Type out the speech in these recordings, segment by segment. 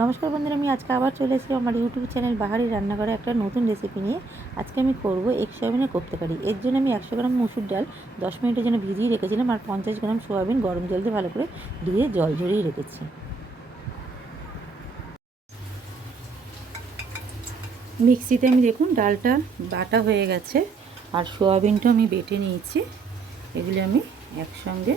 নমস্কার বন্ধুরা, আমি আজকে আবার চলে এসেছি আমার ইউটিউব চ্যানেল বাহারি রান্নাঘরে একটা নতুন রেসিপি নিয়ে। আজকে আমি করব এগ সয়াবিনের কোপ্তা কারি। এর জন্য আমি 100 গ্রাম মুসুর ডাল 10 মিনিটের জন্য ভিজিয়ে রেখেছিলাম, আর 50 গ্রাম সয়াবিন গরম জল দিয়ে ভালো করে ধুয়ে জল ঝরিয়ে রেখেছি। মিক্সিতে আমি দেখুন ডালটা বাটা হয়ে গেছে, আর সয়াবিনটা আমি বেটে নিয়েছি। এগুলি আমি একসঙ্গে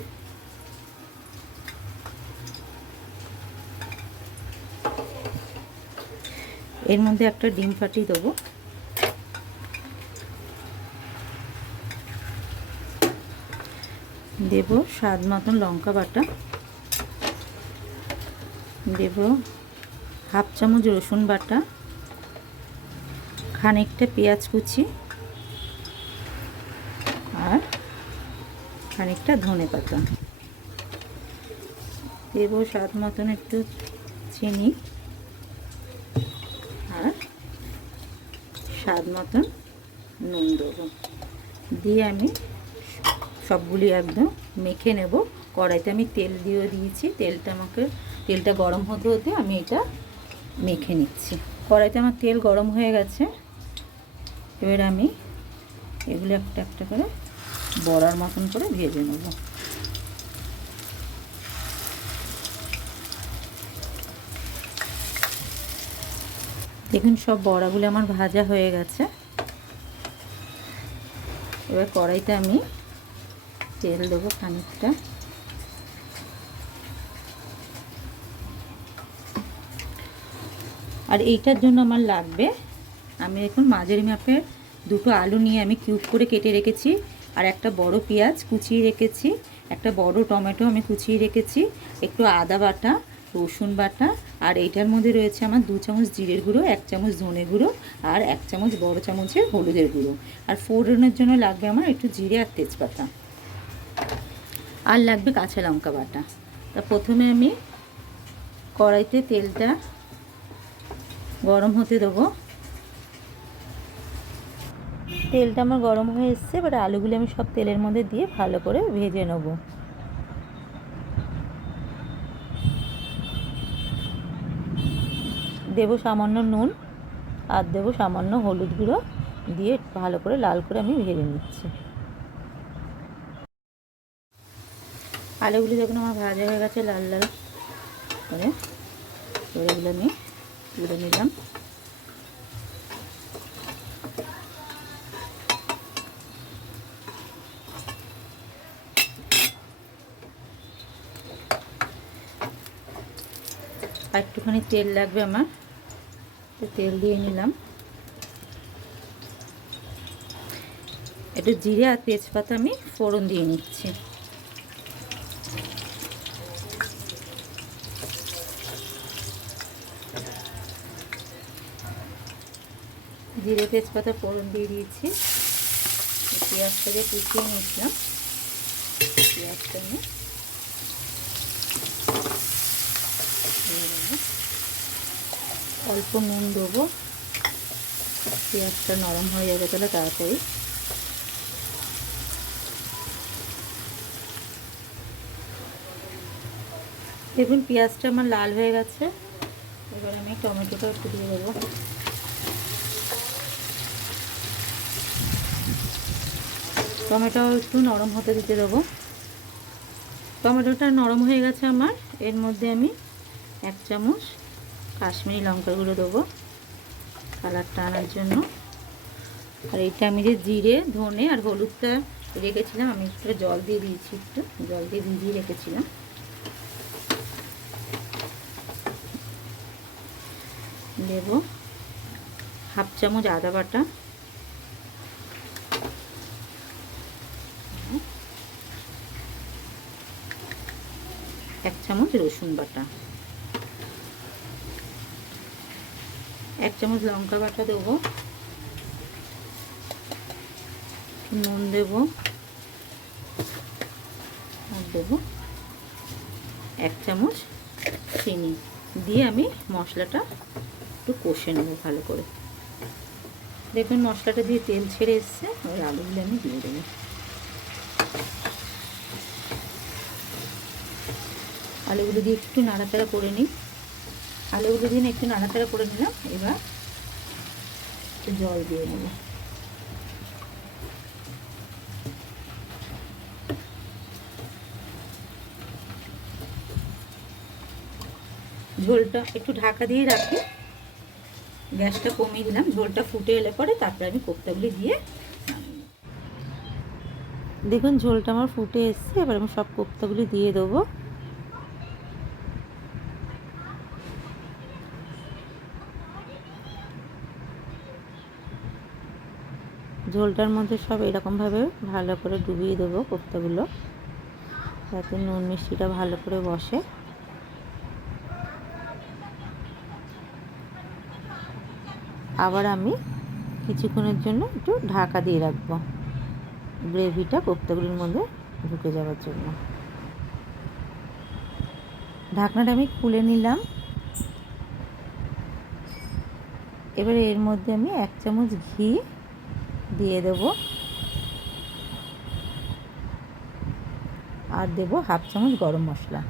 এর মধ্যে একটা ডিম ফাটিয়ে দেবো। দেব স্বাদ মতন লঙ্কা বাটা, দেব হাফ চামচ রসুন বাটা, খানিকটা পেঁয়াজ কুচি, আর খানিকটা ধনে পাতা। দেব স্বাদ মতন একটু চিনি, আর স্বাদ মতন নুন দেবো। দিয়ে আমি সবগুলি একদম মেখে নেব। কড়াইতে আমি তেল দিয়ে দিয়েছি, তেলটা গরম হতে হতে আমি এটা মেখে নিচ্ছি। কড়াইতে আমার তেল গরম হয়ে গেছে, এবার আমি এগুলো একটা একটা করে বড়ার মতন করে ভেজে নেব। দেখুন সব বড়াগুলো আমার ভাজা হয়ে গেছে। এবার কড়াইতে আমি তেল দেবো খানিকটা, আর এইটার জন্য আমার লাগবে, আমি এখন মাঝারি মাপের দুটো আলু নিয়ে আমি কিউব করে কেটে রেখেছি, আর একটা বড় পেঁয়াজ কুচিয়ে রেখেছি, একটা বড় টমেটো আমি কুচিয়ে রেখেছি, একটু আদা বাটা, রসুন বাটা, আর এইটার মধ্যে রয়েছে আমার 2 চামচ জিরের গুঁড়ো, 1 চামচ ধনে গুঁড়ো, আর 1 চামচ বড় চামচের হলুদের গুঁড়ো। আর ফোড়নের জন্য লাগবে আমার একটু জিরে আর তেজপাতা, আর লাগবে কাঁচা লঙ্কা বাটা। তা প্রথমে আমি কড়াইতে তেলটা গরম হতে দেবো। তেলটা আমার গরম হয়ে এসছে, এবার আলুগুলো আমি সব তেলের মধ্যে দিয়ে ভালো করে ভেজে নেব। দেবো সামান্য নুন, আর দেবো সামান্য হলুদ গুঁড়ো, দিয়ে ভালো করে লাল করে আমি ভেজে নিচ্ছি। আলুগুলো যখন আমার ভাজা হয়ে গেছে লাল লাল করে, এগুলো আমি তুলে নিলাম। আর একটুখানি তেল লাগবে আমার, তেল দিয়ে নিলাম। একটু জিরে আর তেজপাতা আমি ফোড়ন দিয়ে নিচ্ছি। জিরে তেজপাতা ফোড়ন দিয়ে দিয়েছি। পেঁয়াজটাকে কুচিয়ে নিয়েছিলাম, পেঁয়াজটা আমি অল্প নুন দেবো, পেঁয়াজটা নরম হয়ে যাবে তাহলে তাড়াতাড়ি। দেখুন পেঁয়াজটা আমার লাল হয়ে গেছে, এবার আমি টমেটোটা একটু দিয়ে দেবো। টমেটো একটু নরম হতে দিতে দেবো। টমেটোটা নরম হয়ে গেছে আমার, এর মধ্যে আমি 1 চামচ কাশ্মীরি লঙ্কা গুঁড়ো দেবো কালারটা আনার জন্য। আর এইটা আমি যে জিরে ধনে আর হলুদটা রেখেছিলাম, আমি একটু জল দিয়ে দিয়েছি, একটু জল দিয়ে ভিজিয়ে রেখেছিলাম। দেব হাফ চামচ আদা বাটা, 1 চামচ রসুন বাটা, 1 চামচ লঙ্কা বাটা দেবো, নুন দেবো, আর দেবো 1 চামচ চিনি, দিয়ে আমি মশলাটা একটু কষে নেবো ভালো করে। দেখুন মশলাটা দিয়ে তেল ছেড়ে এসছে, ওই আলুগুলো আমি দিয়ে দেবো। আলুগুলো দিয়ে একটু নাড়াচাড়া করে নিই। আলুগুলো দিয়ে একটু নাড়াচাড়া করে নিলাম। এবার একটু জল দিয়ে নেব। ঝোলটা একটু ঢাকা দিয়ে রাখি, গ্যাসটা কমিয়ে দিলাম। ঝোলটা ফুটে এলে পরে তারপরে আমি কোপ্তাগুলি দিয়ে, দেখুন ঝোলটা আমার ফুটে এসছে। এবার আমি সব কোপ্তাগুলি দিয়ে দেবো। ঝোলটার মধ্যে সব এরকমভাবে ভালো করে ডুবিয়ে দেবো কোপ্তাগুলো, যাতে নুন মিষ্টিটা ভালো করে বসে। আবার আমি কিছুক্ষণের জন্য একটু ঢাকা দিয়ে রাখবো, গ্রেভিটা কোপ্তাগুলির মধ্যে ঢুকে যাওয়ার জন্য। ঢাকনাটা আমি খুলে নিলাম। এবারে এর মধ্যে আমি 1 চামচ ঘি দিয়ে দেব, আর দেব 1/2 চামচ গরম মশলা।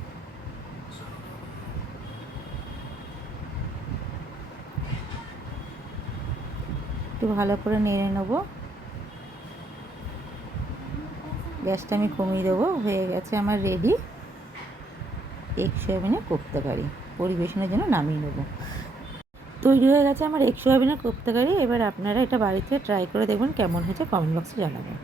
একটু ভালো করে নেড়ে নেব। গ্যাসটা আমি কমিয়ে দেবো। হয়ে গেছে আমার রেডি এগ সয়াবিনের কোপ্তা কারি। পরিবেশনের জন্য নামিয়ে নেব। তৈরি হয়ে গেছে আমার এগ সয়াবিনের কোপ্তা কারি। এবার আপনারা এটা বাড়িতে ট্রাই করে দেখবেন কেমন হয়েছে, কমেন্ট বক্সে জানাবেন।